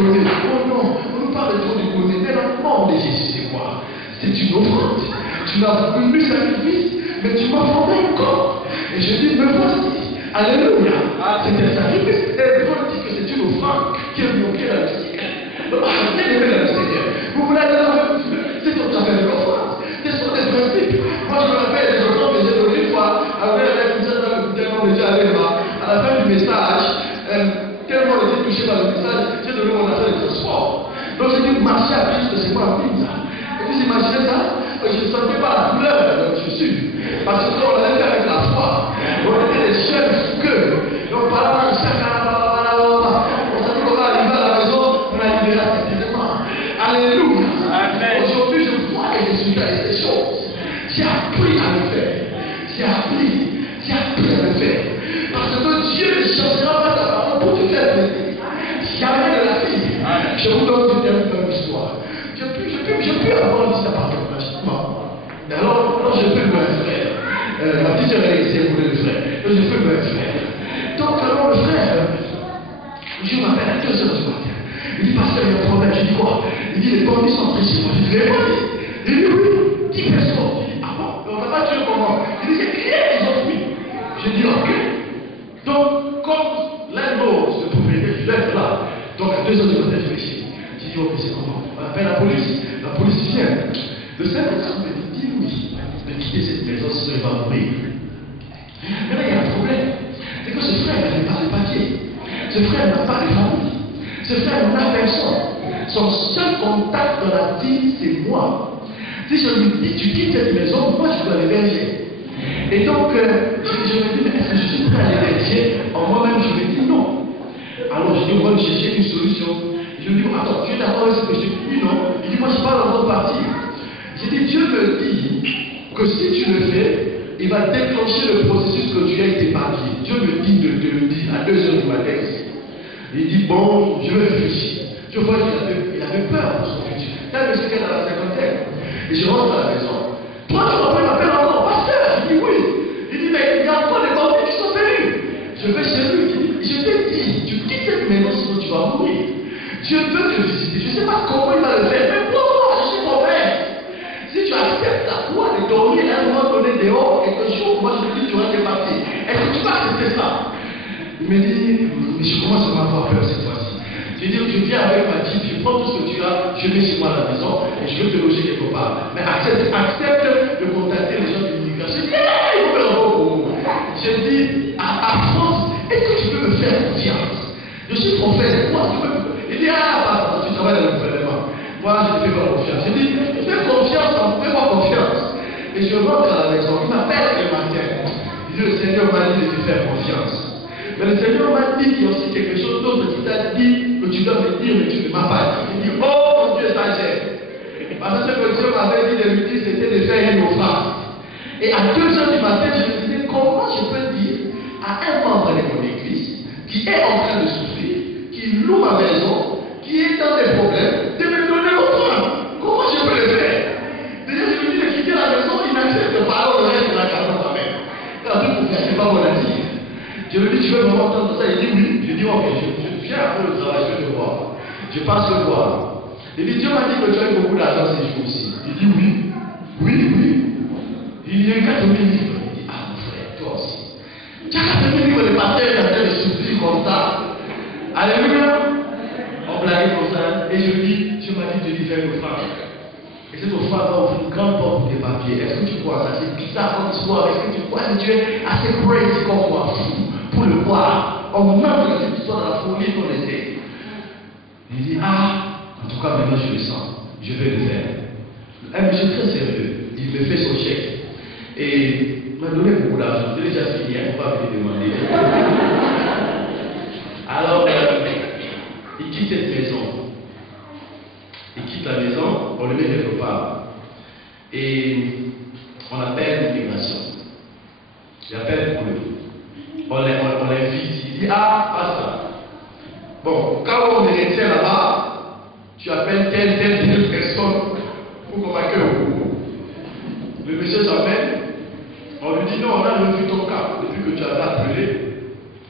côté. Oh non, on nous parle trop du côté. Mais la mort de Jésus, c'est quoi? C'est une offrande. Tu m'as voulu le sacrifice, mais tu m'as formé un corps. Et je dis, me voici. Alléluia. C'est un sacrifice. Et Paul dit que c'est une offrande qui est bloquée dans le ciel. Bien aimé dans le Seigneur. Vous voulez aller c'est ton travail de l'offrande. Ce sont des principes. Moi, je me rappelle des enfants que j'ai donné une fois, avec un cousin tellement déjà allé là. À la fin du message, tellement j'étais touché par le message, j'ai donné mon affaire de transport. Donc j'ai dit, marcher à pied, c'est moi en ligne ça. Et puis j'imaginais ça, je ne sentais pas la douleur de mes chaussures. Parce qu'on l'avait fait avec la foi. On était des chefs fougueux. Donc par là, on s'est dit, on s'est dit qu'on va arriver à la maison, on a libéré certainement. Alléluia. Aujourd'hui, je vois les résultats de ces choses. J'ai appris à le faire. J'ai appris à le faire. Parce que Dieu ne changera pas ta parole pour te faire plaisir. Jamais de la vie. Je vous donne une dernière histoire. Je peux avoir dit ça par franchement. Mais alors, je peux me frère. Ma petite sœur est ici, elle voulait le frère. Donc, je peux me frère. Donc, alors, le frère, je m'appelle à 2h du matin. Il dit, pasteur, il y a un problème. Je dis quoi? Il dit, les bandits sont entrés chez moi. Je dis, les bandits? Il dit, oui, 10 personnes. Je dis, ah bon? Mais on va pas tuer comment? Il dit, c'est clair qu'ils ont fui. Je dis, ok. Donc, comme l'un de ce propriétaire, je vais être là. Donc, à 2h du matin, je vais ici. Je dis, ok, c'est comment? On appelle la police. La police vient. Le Saint-Esprit me dit oui, de quitter cette maison, sinon il va mourir. Mais là, il y a un problème. C'est que ce frère n'avait pas de papier. Ce frère n'a pas de famille. Ce frère n'a personne. Son seul contact dans la vie, c'est moi. Si je lui dis, tu quittes cette maison, moi je dois l'héberger. Et donc, je me dis, mais est-ce que je suis prêt à l'héberger? En moi-même, je me dis non. Alors, je dis, on va chercher une solution. Je lui dis, attends, tu es d'accord avec ce que je dis? Oui, non. Il dit, moi, je ne suis pas dans votre partie. J'ai dit, Dieu me dit que si tu le fais, il va déclencher le processus que tu as été papier. Dieu me dit de te le dire à 2h du matin ici. Il dit, bon, je vais réfléchir. Je vois qu'il avait peur pour son futur. Là, je suis dans la cinquantaine. Et je rentre à la maison. 3 jours après, il m'appelle encore, pasteur. Je dis, oui. Il dit, mais il y a encore des bandits qui sont venus. Je vais chez lui. Je t'ai dit, tu quittes cette maison, sinon tu vas mourir. Dieu veut te visiter. Je ne sais pas comment il va le faire, mais pour moi, je suis convaincu. Si tu acceptes la foi de dormir à un moment donné dehors, et que jour, moi je me dis, tu vas te partir. Est-ce que tu vas accepter ça? Il me dit, mais je commence à m'avoir peur cette fois-ci. Je dis, je viens avec ma Jeep, je prends tout ce que tu as, je mets chez moi à la maison, et je vais te loger quelque part. Mais accepte de contacter les gens de l'immigration. Je dis, il faut faire un bon. Je dis, à France, est-ce que tu peux me faire confiance? Je suis prophète, moi, tu peux me... Il dit, ah, tu travailles dans le gouvernement. Moi, je ne fais pas confiance. Je dis, fais confiance, fais-moi confiance. Et je rentre à la maison, il m'appelle le matin. Il dit, le Seigneur m'a dit de te faire confiance. Mais le Seigneur m'a dit qu'il y a aussi quelque chose d'autre qui t'a dit que tu dois me dire, mais tu ne m'as pas dit. Il dit, oh mon Dieu, ça gêne. Parce que ce que Dieu m'avait dit de lui dire, c'était de faire une offrande. Et à 2h du matin, je me disais, comment je peux dire à un membre de mon église qui est en train de souffrir, qui loue ma maison, qui est dans des problèmes, de me donner l'offrande? Comment je peux le faire? Déjà, je me dis de quitter la maison, il n'accepte pas, alors le reste de la carte quand même. Quand tout pour faire, c'est pas mon avis. Je lui dis, tu veux vraiment entendre ça? Il dit oui. Je dis, ok, je viens après le travail, je vais te voir. Je passe le voir. Il dit, Dieu m'a dit que tu as eu beaucoup d'argent ces jours-ci. Il dit, oui. Il y a 4 000 livres. Il dit, ah mon frère, toi aussi. Tu as 4 000 livres de pasteur qui a de souffrir comme ça. Alléluia. On blague comme ça. Et je lui dis, Dieu m'a dit de lui faire une offrande. Et cette offrande va ouvrir une grande porte pour tes papiers. Est-ce que tu crois ça? C'est bizarre comme histoire. Est-ce que tu crois que Dieu est assez crazy comme moi, fou, pour le voir? On manque de cette histoire dans la folie qu'on essaie. Il dit, ah, en tout cas maintenant je le sens. Je vais le faire. Un monsieur très sérieux. Il me fait son chèque. Et il m'a donné beaucoup d'argent. J'ai déjà fini, il ne faut pas venir demander. Alors, il quitte cette maison. Il quitte la maison, on le met quelque part. Et on appelle l'immigration. J'appelle pour lui. On l'invite. Il dit, ah, pas ça. Bon, quand on est retient là-bas, tu appelles telle personne pour qu'on m'accueille au bout. Le monsieur s'appelle. On lui dit, non, on a revu ton cas. Depuis que tu avais appelé,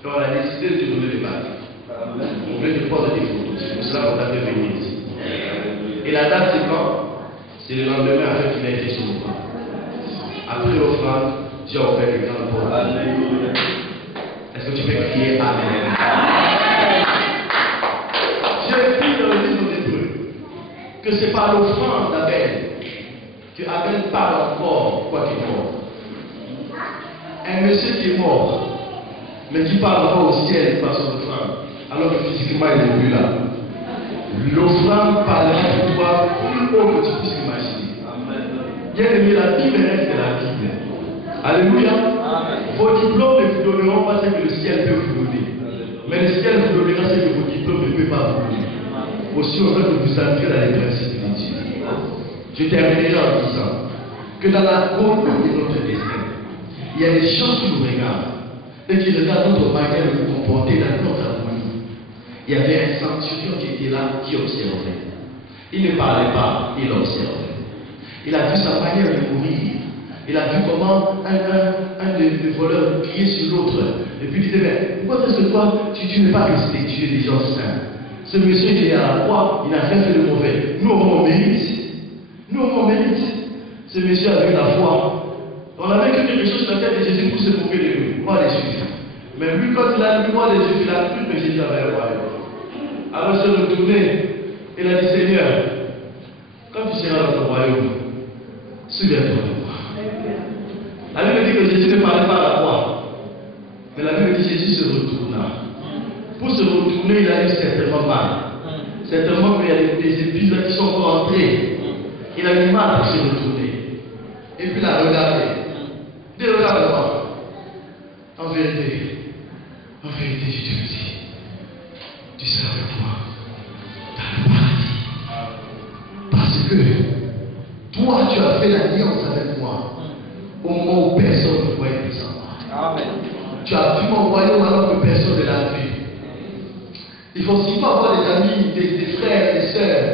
on a décidé de te donner les papiers. On voulait te prendre des photos. C'est pour cela vous avez venir ici. Et la date, c'est quand? C'est le lendemain après qu'il a été sur le bras. Après l'offrande, Dieu a offert les grandes portes. Est-ce que tu peux crier Amen? J'ai dit dans le livre d'Hébreux que c'est par l'offrande d'Abel que Abel parle encore quoi qu'il est mort. Un monsieur qui est mort, mais qui parle encore au ciel par son offrande, alors que physiquement il n'est plus là. L'offrande parlera pour toi plus haut que tu puisses imaginer. Bien aimé, la Bible reste de la Bible. Alléluia. Vos diplômes ne vous donneront pas ce que le ciel peut vous donner. Mais le ciel vous donnera ce que vos diplômes ne peuvent pas vous donner. Aussi, on veut vous entrer dans les principes de Dieu. Je terminerai en disant que dans la côte de notre destin, il y a des gens qui nous regardent et qui regardent notre manière de nous comporter dans notre harmonie. Il y avait un centurion qui était là, qui observait. Il ne parlait pas, il observait. Il a vu sa manière de mourir. Il a vu comment un des voleurs criait sur l'autre. Et puis il disait, mais pourquoi est-ce que toi, tu n'es pas resté tuer des gens saints? Ce monsieur qui est à la croix, il n'a rien fait de mauvais. Nous, on mérite. Nous, on mérite. Ce monsieur avait la foi. On avait quelque chose sur la tête de Jésus pour se moquer de nous, moi les Juifs. Mais lui, quand il a vu moi les Juifs, il a cru que Jésus avait le royaume. Alors il s'est retourné, il a dit, Seigneur, quand tu seras dans ton royaume, souviens-toi de moi. La Bible dit que Jésus ne parlait pas à la croix. Mais la Bible dit que Jésus se retourna. Pour se retourner, il a eu certainement mal. Certainement qu'il y a des épisodes qui sont encore entrés. Il a eu mal pour se retourner. Et puis il a regardé. Il dit, regarde-moi. En vérité, je te le dis, tu seras avec moi dans le paradis. Parce que toi, tu as fait l'alliance avec moi au moment où personne ne voyait plus en moi. Amen. Tu as vu mon royaume alors que personne ne l'a vu. Il faut aussi avoir des amis, des frères, des sœurs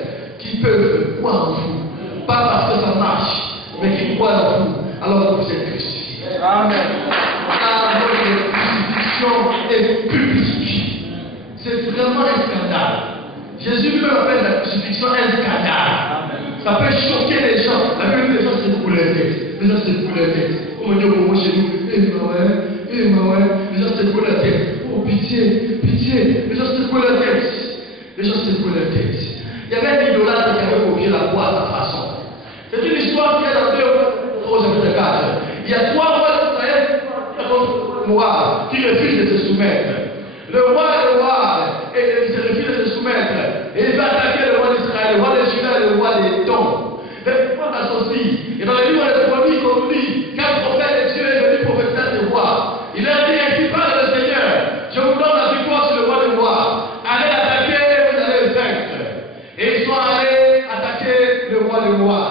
qui peuvent croire en vous. Pas parce que ça marche, mais qui croient en vous alors que vous êtes crucifiés. Amen. La crucifixion est publique. C'est vraiment un scandale. Jésus lui appelle la crucifixion un scandale. Ça peut choquer les gens. La Bible dit que les gens se coulent la tête. Les gens se coulent la tête. On me dit au moment chez nous, les gens se coulent la tête. Oh pitié, pitié. Les gens se coulent la tête. Les gens se coulent la tête. Il y avait un idolâtre qui avait copié la croix à sa façon. C'est une histoire qui est dans 2 chapitre 4. Il y a 3 rois d'Israël noirs qui refusent de se soumettre. Le roi et se refuse de se soumettre. Et il va attaquer le roi d'Israël, le roi de Juda et le roi des dons. Les rois s'associent. Et dans le livre des promis, qu'on nous dit qu'un prophète de Dieu est venu prophétiser à ses rois. Il a dit, ainsi parle le Seigneur, je vous donne la victoire sur le roi des rois. Allez attaquer et vous allez le vaincre. Et ils sont allés attaquer le roi des rois.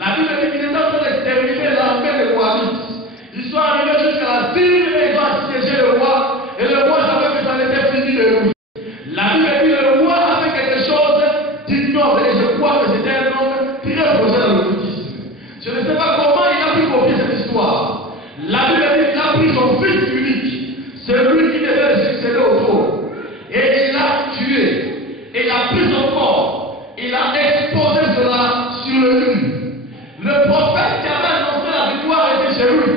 La Bible dit qu'ils étaient en train d'exterminer l'armée des Moabites. Ils sont arrivés jusqu'à la ville et ils ont assiégé le roi. Et le roi savait que ça n'était fini de lui. La Bible dit que le roi a fait quelque chose d'ignoble. Et je crois que c'était un homme très posé dans le bouddhisme. Je ne sais pas comment il a pu copier cette histoire. La Bible dit qu'il a pris son fils unique, celui qui devait le succéder au trône. Et il l'a tué. Et il a pris son corps. Il a exposé cela sur le mur. Le prophète qui avait annoncé la victoire était chez lui.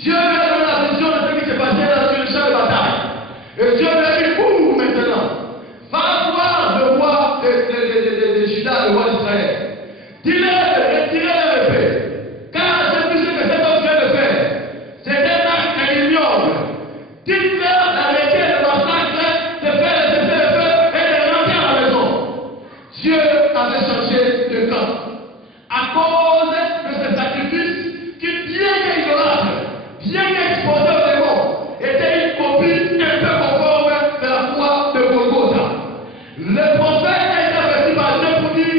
Dieu lui a donné la vision de ce qui s'est passé dans le champ de bataille. Et Dieu lui a dit, cours maintenant. Va voir le roi de Juda, le roi d'Israël. Dis-le de retirer l'épée. Car je sais que cet homme vient de faire. C'est un acte ignoble. Dites-leur d'arrêter le massacre, de faire le cessez-le-feu et de rentrer à la maison. Dieu avait changé de camp. À cause de ce sacrifice qui, bien qu'idolâtre, bien qu'exposé au démon, était une copie un peu conforme de la croix de Golgotha. Le prophète a été averti par Dieu pour dire,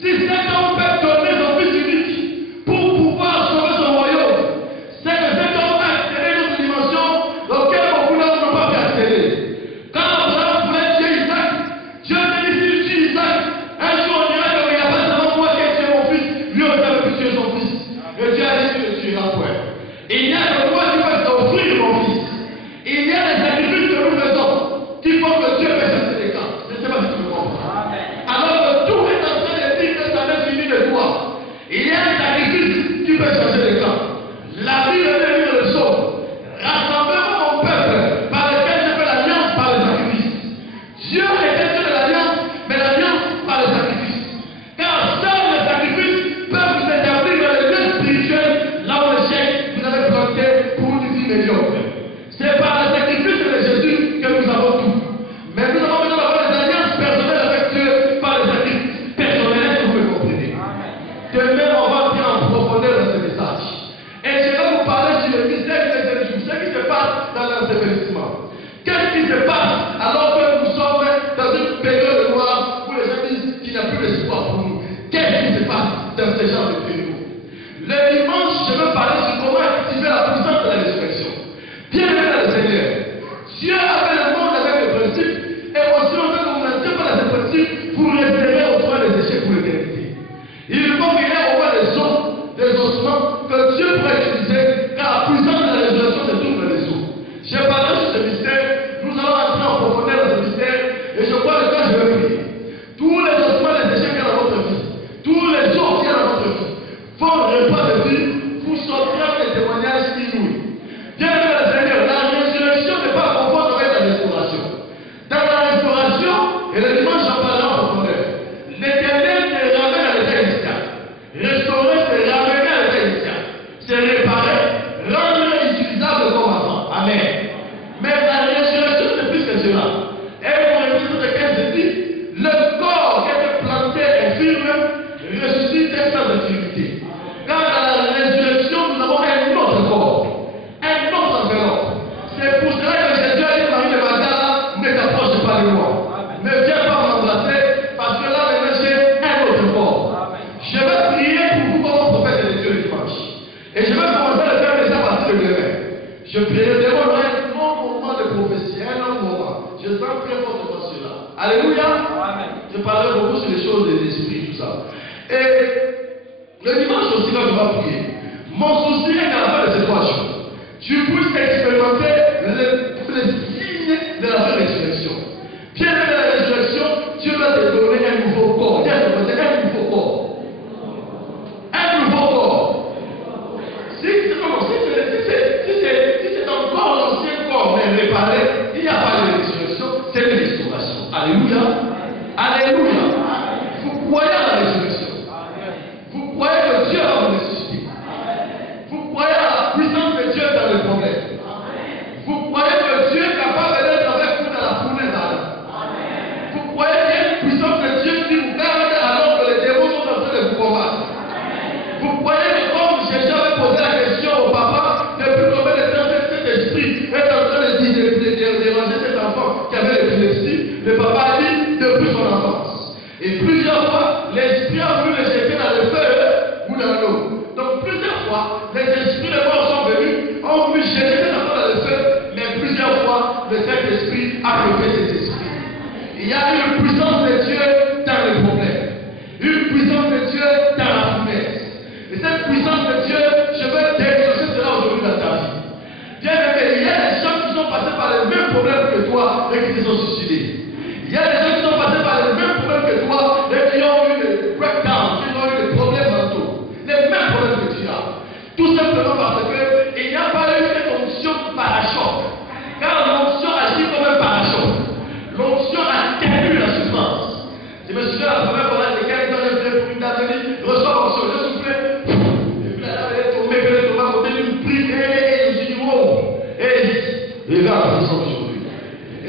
si cet homme peut donner son fils unique pour pouvoir sauver son royaume, c'est que cet homme a accédé dans une dimension dans laquelle beaucoup d'hommes n'ont pas pu accéder. Quand Abraham voulait tuer Isaac, Dieu a dit, s'il tue Isaac, un jour on dira qu'il n'y a pas seulement moi qui ai tué mon fils, lui aussi avait pu tuer son fils. Et Dieu a dit, tu le tueras point. Il y a que moi qui peux t'offrir mon fils. Il y a des sacrifices que nous faisons qui font que Dieu peut chasser les camps. Je ne sais pas si tu me comprends. Et le dimanche, j'en parlerai en profondeur. L'Éternel te ramène à l'état initial. Restaurer, c'est ramener à l'état initial. C'est réparer, rendre utilisable comme avant. Amen. Mais la résurrection, c'est plus que cela. Et pour l'épisode de 15, je dis, le corps qui a été planté infirme ressuscite sans infirmité. Car dans la résurrection, nous avons un autre corps, un autre enveloppe. C'est pour cela que Jésus a dit Marie de Magdala, ne t'approche pas de moi. Ne viens pas m'embrasser, parce que là maintenant j'ai un autre corps. Je vais prier pour vous comme prophète de Dieu le dimanche. Et je vais commencer à le faire déjà à partir de demain. Je dévoilerai un long moment de prophétie, un long moment. Je sens très fortement cela. Alléluia. Je parlerai beaucoup sur les choses de l'esprit, tout ça. Et le dimanche aussi, quand je vais prier, mon souci est qu'à la fin de ces 3 jours, tu puisses expérimenter les signes de la vraie résurrection. Bien de la résurrection, Dieu va te donner un nouveau corps. Dieu va te donner un nouveau corps. Un nouveau corps. Si c'est encore l'ancien corps, mais réparé, il n'y a pas de résurrection, c'est une restauration. Alléluia. Alléluia. Vous croyez à la résurrection. Vous croyez que Dieu va vous ressusciter. Vous croyez à la puissance de Dieu dans le problème. Vous croyez que Dieu est capable d'être avec vous dans la fournaise. Vous croyez qu'il y a une puissance de Dieu qui vous garde alors que les démons sont en train de vous combattre. Vous croyez que comme Jésus avait posé la question au papa, depuis combien de temps cet esprit est en train de déranger cet enfant qui avait l'épilepsie, le papa a dit depuis son enfance. Et plusieurs fois, l'esprit a voulu le jeter dans le feu ou dans l'eau. Donc plusieurs fois, les esprits de mort sont venus, ont voulu jeter cet enfant dans le feu, mais plusieurs fois, le Saint-Esprit a levé cet esprit. Il y a une puissance de Dieu dans le problème, une puissance de Dieu dans la fournaise. Et cette puissance de Dieu, je veux déclencher cela aujourd'hui dans ta vie. Bien aimé, il y a des gens qui sont passés par les mêmes problèmes que toi et qui se sont suicidés. Il y a des gens qui sont passés par les mêmes problèmes que toi et qui ont eu des breakdowns, qui ont eu des problèmes mentaux. Les mêmes problèmes que tu as. Tout simplement parce qu'il n'y a pas eu cette onction parachoc. Car l'onction agit comme un parachoc. L'onction atténue la souffrance. Je me souviens la première fois que quelqu'un dans le pour une dame reçoit l'onction, je soufflais. Et puis là, elle est tombée, elle est tombée à côté d'une prise. Et je me suis dit, wow. Et regarde la puissance aujourd'hui.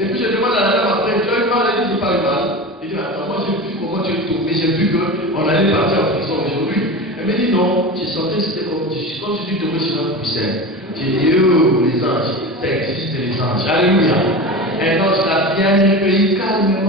Et puis je demande à la dame après, tu as eu mal, elle dit, pas eu mal. Il dit, attends, moi j'ai vu comment tu es tombé, j'ai vu qu'on allait partir en prison aujourd'hui. Elle me dit, non, tu sentais, c'était comme quand tu dis tomber sur un coussin. Tu dis, oh, les anges, ça existe les anges. Alléluia. Un ange l'a bien accueilli calmement.